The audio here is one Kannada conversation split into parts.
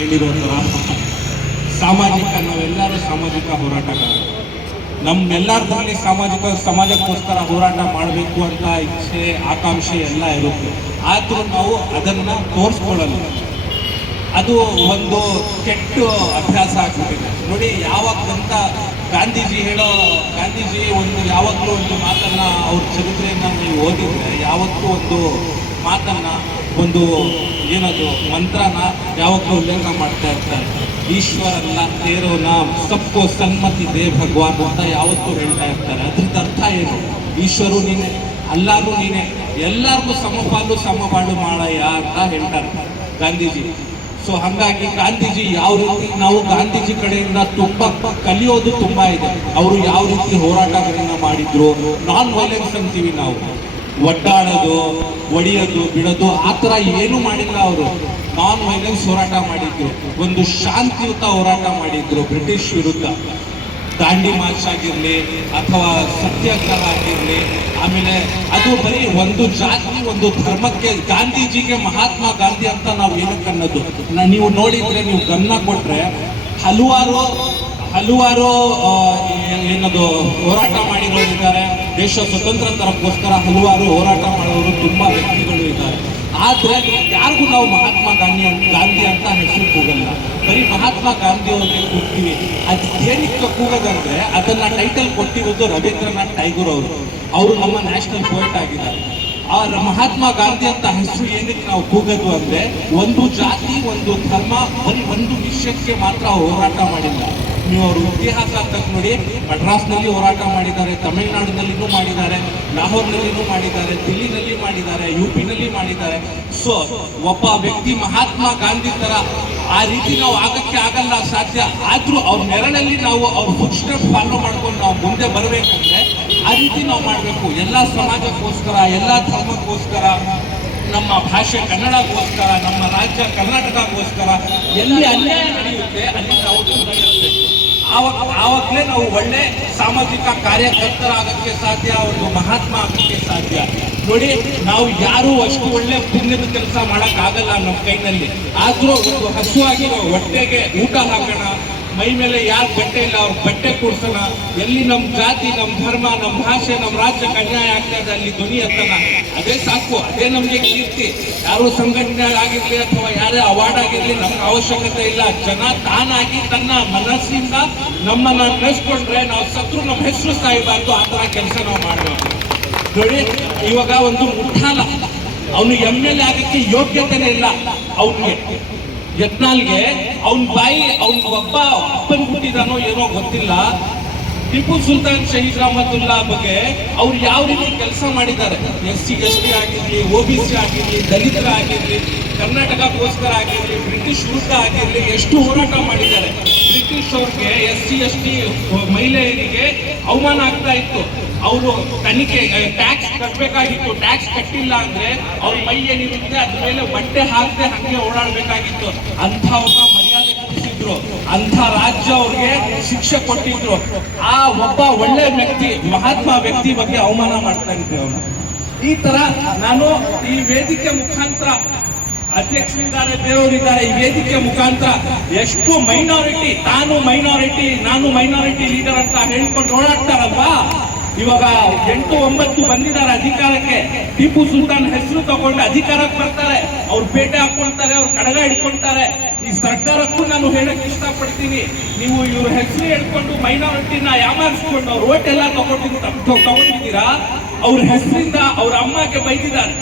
ಹೇಳಿರೋ ಥರ ಸಾಮಾಜಿಕ, ನಾವೆಲ್ಲರೂ ಸಾಮಾಜಿಕ ಹೋರಾಟಗಾರರು. ನಮ್ಮೆಲ್ಲರದಲ್ಲಿ ಸಮಾಜಕ್ಕೋಸ್ಕರ ಹೋರಾಟ ಮಾಡಬೇಕು ಅಂತ ಇಚ್ಛೆ, ಆಕಾಂಕ್ಷೆ ಎಲ್ಲ ಇರುತ್ತೆ. ಆದರೂ ನಾವು ಅದನ್ನು ತೋರಿಸ್ಕೊಳ್ಳಲ್ಲ. ಅದು ಒಂದು ಕೆಟ್ಟ ಅಭ್ಯಾಸ ಆಗ್ಬಿಟ್ಟಿದೆ ನೋಡಿ. ಯಾವಾಗಂತ ಗಾಂಧೀಜಿ ಯಾವಾಗಲೂ ಒಂದು ಮಾತನ್ನ, ಅವ್ರ ಚರಿತ್ರೆಯನ್ನು ನೀವು ಓದಿದ್ರೆ ಯಾವತ್ತೂ ಒಂದು ಮಾತನ್ನ, ಒಂದು ಏನದು ಮಂತ್ರನ ಯಾವಾಗಲೂ ಉಲ್ಲೇಖ ಮಾಡ್ತಾ ಇರ್ತಾರೆ. ಈಶ್ವರಲ್ಲ ತೇರೋ ನಾಮ್ ಸಬ್ಕೋ ಸನ್ಮತಿ ದೇ ಭಗವಾನ್ ಅಂತ ಯಾವತ್ತೂ ಹೇಳ್ತಾ ಇರ್ತಾರೆ. ಅದ್ರದ್ದು ಅರ್ಥ ಏನು? ಈಶ್ವರು ನೀನೆ, ಅಲ್ಲಾರು ನೀನೆ, ಎಲ್ಲರಿಗೂ ಸಮಪಾಲು ಸಮಬಾಳು ಮಾಡಯ್ಯ ಅಂತ ಹೇಳ್ತಾರೆ ಗಾಂಧೀಜಿ. ಸೊ ಹಾಗಾಗಿ ಗಾಂಧೀಜಿ ಯಾವ ರೀತಿ, ನಾವು ಗಾಂಧೀಜಿ ಕಡೆಯಿಂದ ತುಂಬಾ ಕಲಿಯೋದು ತುಂಬಾ ಇದೆ. ಅವರು ಯಾವ ರೀತಿ ಹೋರಾಟಗಳನ್ನ ಮಾಡಿದ್ರು. ನಾನ್ ವೈಲೆನ್ಸ್ ಅಂತೀವಿ ನಾವು, ಒಡ್ಡಾಡೋದು, ಒಡೆಯೋದು, ಬಿಡೋದು ಆ ಥರ ಏನು ಮಾಡಿಲ್ಲ. ಅವರು ನಾನ್ ವೈಲೆನ್ಸ್ ಹೋರಾಟ ಮಾಡಿದ್ರು, ಒಂದು ಶಾಂತಿಯುತ ಹೋರಾಟ ಮಾಡಿದ್ರು ಬ್ರಿಟಿಷ್ ವಿರುದ್ಧ. ದಾಂಡಿ ಮಾರ್ಚ್ ಆಗಿರಲಿ ಅಥವಾ ಸತ್ಯಾಗ್ರಹ ಆಗಿರಲಿ. ಆಮೇಲೆ ಅದು ಬರೀ ಒಂದು ಜಾತಿ, ಒಂದು ಧರ್ಮಕ್ಕೆ. ಗಾಂಧೀಜಿಗೆ ಮಹಾತ್ಮ ಗಾಂಧಿ ಅಂತ ನಾವು ಏನಕ್ಕೆ ಅನ್ನೋದು, ನೀವು ನೋಡಿದ್ರೆ, ನೀವು ಗಮನ ಕೊಟ್ರೆ ಹಲವಾರು ಏನದು ಹೋರಾಟ ಮಾಡಿರೋರಿದ್ದಾರೆ. ದೇಶ ಸ್ವತಂತ್ರ ತರಕ್ಕೋಸ್ಕರ ಹಲವಾರು ಹೋರಾಟ ಮಾಡೋರು ತುಂಬಾ ವ್ಯಕ್ತಿಗಳು ಇದ್ದಾರೆ. ಆದ್ರೆ ಯಾರಿಗೂ ನಾವು ಮಹಾತ್ಮ ಗಾಂಧಿ ಅಂತ ಹೆಸರು ಕೂಗಲ್ಲ. ಬರೀ ಮಹಾತ್ಮ ಗಾಂಧಿ ಅವ್ರಿಗೆ ಕೂಗ್ತೀವಿ. ಅದು ಏನಕ್ಕೆ ಕೂಗೋದಂದ್ರೆ ಅದನ್ನ ಟೈಟಲ್ ಕೊಟ್ಟಿರೋದು ರವೀಂದ್ರನಾಥ್ ಟ್ಯಾಗೋರ್ ಅವರು ನಮ್ಮ ನ್ಯಾಷನಲ್ ಪೋಯೆಟ್ ಆಗಿದ್ದಾರೆ. ಆ ಮಹಾತ್ಮ ಗಾಂಧಿ ಅಂತ ಹೆಸರು ಏನಕ್ಕೆ ನಾವು ಕೂಗೋದು ಅಂದ್ರೆ, ಒಂದು ಜಾತಿ, ಒಂದು ಧರ್ಮ, ಬರೀ ಒಂದು ವಿಷಯಕ್ಕೆ ಮಾತ್ರ ಹೋರಾಟ ಮಾಡಿಲ್ಲ. ನೀವು ಅವ್ರ ಇತಿಹಾಸ ಅಂತ ನೋಡಿ, ಮಡ್ರಾಸ್ನಲ್ಲಿ ಹೋರಾಟ ಮಾಡಿದ್ದಾರೆ, ತಮಿಳುನಾಡಿನಲ್ಲಿನೂ ಮಾಡಿದ್ದಾರೆ, ಲಾಹೋರ್ನಲ್ಲಿನೂ ಮಾಡಿದ್ದಾರೆ, ದಿಲ್ಲಿನಲ್ಲಿ ಮಾಡಿದ್ದಾರೆ, ಯುಪಿನಲ್ಲಿ ಮಾಡಿದ್ದಾರೆ. ಸೊ ಒಬ್ಬ ವ್ಯಕ್ತಿ ಮಹಾತ್ಮ ಗಾಂಧಿ ತರ ಆ ರೀತಿ ನಾವು ಆಗಕ್ಕೆ ಆಗಲ್ಲ, ಸಾಧ್ಯ. ಆದ್ರೂ ಅವ್ರ ನೆರಳಲ್ಲಿ ನಾವು ಅವ್ರ ಫುಟ್ ಸ್ಟೆಪ್ ಫಾಲೋ ಮಾಡ್ಕೊಂಡು ನಾವು ಮುಂದೆ ಬರಬೇಕಂದ್ರೆ ಆ ರೀತಿ ನಾವು ಮಾಡಬೇಕು. ಎಲ್ಲ ಸಮಾಜಕ್ಕೋಸ್ಕರ, ಎಲ್ಲ ಧರ್ಮಕ್ಕೋಸ್ಕರ, ನಮ್ಮ ಭಾಷೆ ಕನ್ನಡಕ್ಕೋಸ್ಕರ, ನಮ್ಮ ರಾಜ್ಯ ಕರ್ನಾಟಕಕ್ಕೋಸ್ಕರ. ಎಲ್ಲಿ ಅನ್ಯಾಯ ನಡೆಯುತ್ತೆ ಅಲ್ಲಿ ನಾವು ಹೋರಾಡಬೇಕು. ಆವಾಗಲೇ ನಾವು ಒಳ್ಳೆ ಸಾಮಾಜಿಕ ಕಾರ್ಯಕರ್ತರಾಗಕ್ಕೆ ಸಾಧ್ಯ, ಒಂದು ಮಹಾತ್ಮ ಆಗಕ್ಕೆ ಸಾಧ್ಯ. ನೋಡಿ, ನಾವು ಯಾರು ಅಷ್ಟು ಒಳ್ಳೆ ಪುಣ್ಯದ ಕೆಲಸ ಆಗಲ್ಲ ನಮ್ಮ ಕೈನಲ್ಲಿ. ಆದ್ರೂ ಒಂದು ಹಸುವಾಗಿರೋ ಹೊಟ್ಟೆಗೆ ಊಟ ಹಾಕೋಣ, ಮೈ ಮೇಲೆ ಯಾರು ಬಟ್ಟೆ ಇಲ್ಲ ಅವ್ರ ಬಟ್ಟೆ ಕೊಡ್ಸೋಣ. ಎಲ್ಲಿ ನಮ್ಮ ಜಾತಿ, ನಮ್ಮ ಧರ್ಮ, ನಮ್ಮ ಭಾಷೆ, ನಮ್ಮ ರಾಜ್ಯಕ್ಕೆ ಅನ್ಯಾಯ ಆಗ್ತಾ ಇದೆ ಅಲ್ಲಿ ಧ್ವನಿ ಎತ್ತೋಣ. ಅದೇ ಸಾಕು, ಅದೇ ನಮ್ಗೆ ಕೀರ್ತಿ. ಯಾರು ಸಂಘಟನೆ ಆಗಿರ್ಲಿ ಅಥವಾ ಯಾರೇ ಅವಾರ್ಡ್ ಆಗಿರ್ಲಿ ನಮ್ಗೆ ಅವಶ್ಯಕತೆ ಇಲ್ಲ. ಜನ ತಾನಾಗಿ ತನ್ನ ಮನಸ್ಸಿಂದ ನಮ್ಮನ್ನ ನಡೆಸ್ಕೊಂಡ್ರೆ ನಾವು ಸತ್ರು ನಮ್ಮ ಹೆಸರು ಸಾಯಬಾರ್ದು. ಆ ತರ ಕೆಲಸ ನಾವು ಮಾಡಬೇಕು. ನೋಡಿ, ಇವಾಗ ಒಂದು ಮುಠಾಲ, ಅವನು MLA ಆಗಕ್ಕೆ ಯೋಗ್ಯತೆನೇ ಇಲ್ಲ. ಅವನಿಗೆ ಯತ್ನಾಲ್ಗೆ ಅವನ ಬಾಯಿ, ಒಬ್ಬ ಅಪ್ಪನ್ ಹುಟ್ಟಿದಾನೋ ಏನೋ ಗೊತ್ತಿಲ್ಲ. ಟಿಪ್ಪು ಸುಲ್ತಾನ್ ಶಹೀದ್ ರಹಮತುಲ್ಲಾ ಬಗ್ಗೆ ಅವ್ರು ಯಾವ ರೀತಿ ಕೆಲಸ ಮಾಡಿದ್ದಾರೆ, SC ST ಆಗಿರ್ಲಿ, OBC ಆಗಿರ್ಲಿ, ದಲಿತರ ಆಗಿರ್ಲಿ, ಕರ್ನಾಟಕಕ್ಕೋಸ್ಕರ ಆಗಿರ್ಲಿ, ಬ್ರಿಟಿಷ್ ವಿರುದ್ಧ ಆಗಿರ್ಲಿ, ಎಷ್ಟು ಹೋರಾಟ ಮಾಡಿದ್ದಾರೆ. ಬ್ರಿಟಿಷ್ ಅವ್ರಿಗೆ SC ST ಮಹಿಳೆಯರಿಗೆ ಅವಮಾನ ಆಗ್ತಾ ಇತ್ತು. ಅವರು ತನಿಖೆ ಟ್ಯಾಕ್ಸ್ ಕಟ್ಟಬೇಕಾಗಿತ್ತು. ಟ್ಯಾಕ್ಸ್ ಕಟ್ಟಿಲ್ಲ ಅಂದ್ರೆ ಅವ್ರ ಮೈ ಏನಿರುತ್ತೆ ಅದ್ರ ಮೇಲೆ ಬಟ್ಟೆ ಹಾಕದೆ ಹಂಗೆ ಓಡಾಡ್ಬೇಕಾಗಿತ್ತು. ಅಂಥವ್ರನ್ನ ಮರ್ಯಾದೆ ಕೊಡಿಸಿದ್ರು, ಅಂಥ ರಾಜ್ಯ ಅವ್ರಿಗೆ ಶಿಕ್ಷೆ ಕೊಟ್ಟಿದ್ರು. ಆ ಒಬ್ಬ ಒಳ್ಳೆ ವ್ಯಕ್ತಿ, ಮಹಾತ್ಮ ವ್ಯಕ್ತಿ ಬಗ್ಗೆ ಅವಮಾನ ಮಾಡ್ತಾ ಇದ್ದೆ ಅವನು. ಈ ತರ ನಾನು ಈ ವೇದಿಕೆ ಮುಖಾಂತರ, ಅಧ್ಯಕ್ಷರಿದ್ದಾರೆ, ಬೇರೆಯವರಿದ್ದಾರೆ, ಈ ವೇದಿಕೆ ಮುಖಾಂತರ ಎಷ್ಟು ಮೈನಾರಿಟಿ, ನಾನು ಮೈನಾರಿಟಿ ಲೀಡರ್ ಅಂತ ಹೇಳ್ಕೊಂಡು ಓಡಾಡ್ತಾರಲ್ವಾ, ಇವಾಗ 8-9 ಬಂದಿದ್ದಾರೆ ಅಧಿಕಾರಕ್ಕೆ. ಟಿಪ್ಪು ಸುಲ್ತಾನ್ ಹೆಸರು ತಗೊಂಡು ಅಧಿಕಾರಕ್ಕೆ ಬರ್ತಾರೆ, ಅವ್ರು ಪೇಟೆ ಹಾಕೊಳ್ತಾರೆ, ಅವ್ರು ಕಡಗ ಹಿಡ್ಕೊಳ್ತಾರೆ. ಈ ಸರ್ಕಾರಕ್ಕೂ ನಾನು ಹೇಳಕ್ ಇಷ್ಟಪಡ್ತೀನಿ, ನೀವು ಇವ್ರ ಹೆಸರು ಹೇಳ್ಕೊಂಡು ಮೈನಾರಿಟಿನ ಯಾಮಾರಿಸ್ಕೊಂಡು ಅವ್ರ ಓಟ್ ಎಲ್ಲ ತಗೊಂಡಿದ್ದೀರಾ. ಅವ್ರ ಹೆಸರಿಂದ ಅವ್ರ ಅಮ್ಮಗೆ ಬೈದಿದ್ದಾರೆ,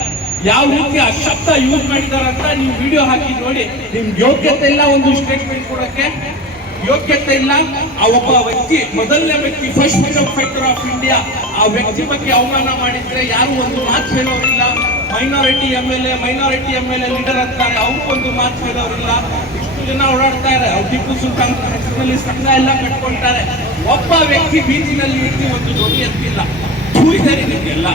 ಯಾವ ರೀತಿ ಆ ಶಬ್ದ ಯೂಸ್ ಮಾಡಿದಾರೆ ಅಂತ ನೀವು ವಿಡಿಯೋ ಹಾಕಿ ನೋಡಿ. ನಿಮ್ಗೆ ಯೋಗ್ಯತೆ ಇಲ್ಲ ಒಂದು ಸ್ಟೇಟ್ಮೆಂಟ್ ಕೊಡಕ್ಕೆ, ಯೋಗ್ಯತೆ ಇಲ್ಲ. ಆ ಒಬ್ಬ ವ್ಯಕ್ತಿ, ಮೊದಲನೇ ವ್ಯಕ್ತಿ, first freedom fighter of India, ಆ ವ್ಯಕ್ತಿ ಬಗ್ಗೆ ಅವಮಾನ ಮಾಡಿದ್ರೆ ಯಾರು ಒಂದು ಮಾತು ಹೇಳೋರಿಲ್ಲ. ಮೈನಾರಿಟಿ MLA ಲೀಡರ್ ಅಂತಾರೆ, ಅವ್ರಿಗೊಂದು ಮಾತು ಹೇಳೋರಿಲ್ಲ. ಇಷ್ಟು ಜನ ಓಡಾಡ್ತಾರೆ, ಅವ್ರು ಟಿಪ್ಪು ಸುಲ್ತಾನ್ ಹೆಸರಿನಲ್ಲಿ ಸಂಘ ಎಲ್ಲ ಕಟ್ಕೊಳ್ತಾರೆ. ಒಬ್ಬ ವ್ಯಕ್ತಿ ಬೀದಿನಲ್ಲಿ ಇಟ್ಟು ಒಂದು ಧ್ವನಿ ಎತ್ತಿಲ್ಲ. ಇದ್ದಾರೆ ನಿಮ್ಗೆಲ್ಲ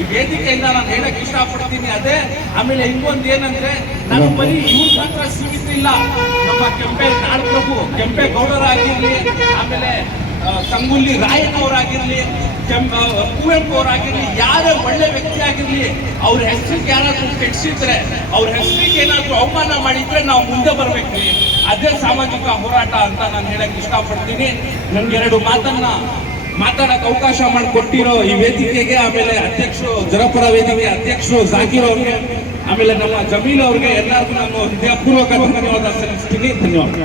ಈ ವೇದಿಕೆಯಿಂದ ನಾನು ಹೇಳಕ್ ಇಷ್ಟಪಡ್ತೀನಿ. ಅದೇ ಆಮೇಲೆ ಇನ್ನೊಂದು ಏನಂದ್ರೆ, ನಾನು ಬರೀ ಇವ್ರ ಮಾತ್ರ ಸೀಮಿತ ಇಲ್ಲ. ನಮ್ಮ ಕೆಂಪೇಗೌಡರಾಗಿರ್ಲಿ, ಆಮೇಲೆ ಸಂಗೊಳ್ಳಿ ರಾಯಣ್ಣವರಾಗಿರ್ಲಿ, ಕುವೆಂಪು ಅವರಾಗಿರ್ಲಿ, ಯಾರೇ ಒಳ್ಳೆ ವ್ಯಕ್ತಿ ಆಗಿರ್ಲಿ, ಅವ್ರ ಹೆಸರಿಗೆ ಯಾರಾದ್ರೂ ಕೆಡಿಸಿದ್ರೆ, ಅವ್ರ ಹೆಸರಿಗೆ ಏನಾದ್ರೂ ಅವಮಾನ ಮಾಡಿದ್ರೆ ನಾವು ಮುಂದೆ ಬರ್ಬೇಕ್ರಿ. ಅದೇ ಸಾಮಾಜಿಕ ಹೋರಾಟ ಅಂತ ನಾನು ಹೇಳಕ್ ಇಷ್ಟಪಡ್ತೀನಿ. ನನ್ಗೆ ಎರಡು ಮಾತನ್ನ ಮಾತಾಡಕ್ ಅವಕಾಶ ಮಾಡಿಕೊಟ್ಟಿರೋ ಈ ವೇದಿಕೆಗೆ, ಆಮೇಲೆ ಅಧ್ಯಕ್ಷರು ಜನಪರ ವೇದಿಕೆ ಅಧ್ಯಕ್ಷರು ಜಾಕೀರ್ ಅವ್ರಿಗೆ, ಆಮೇಲೆ ನಮ್ಮ ಜಮೀಲ್ ಅವ್ರಿಗೆ ಎಲ್ಲರಿಗೂ ನಾನು ಹೃದಯಪೂರ್ವಕ ಧನ್ಯವಾದ ಸಲ್ಲಿಸ್ತೀನಿ. ಧನ್ಯವಾದ.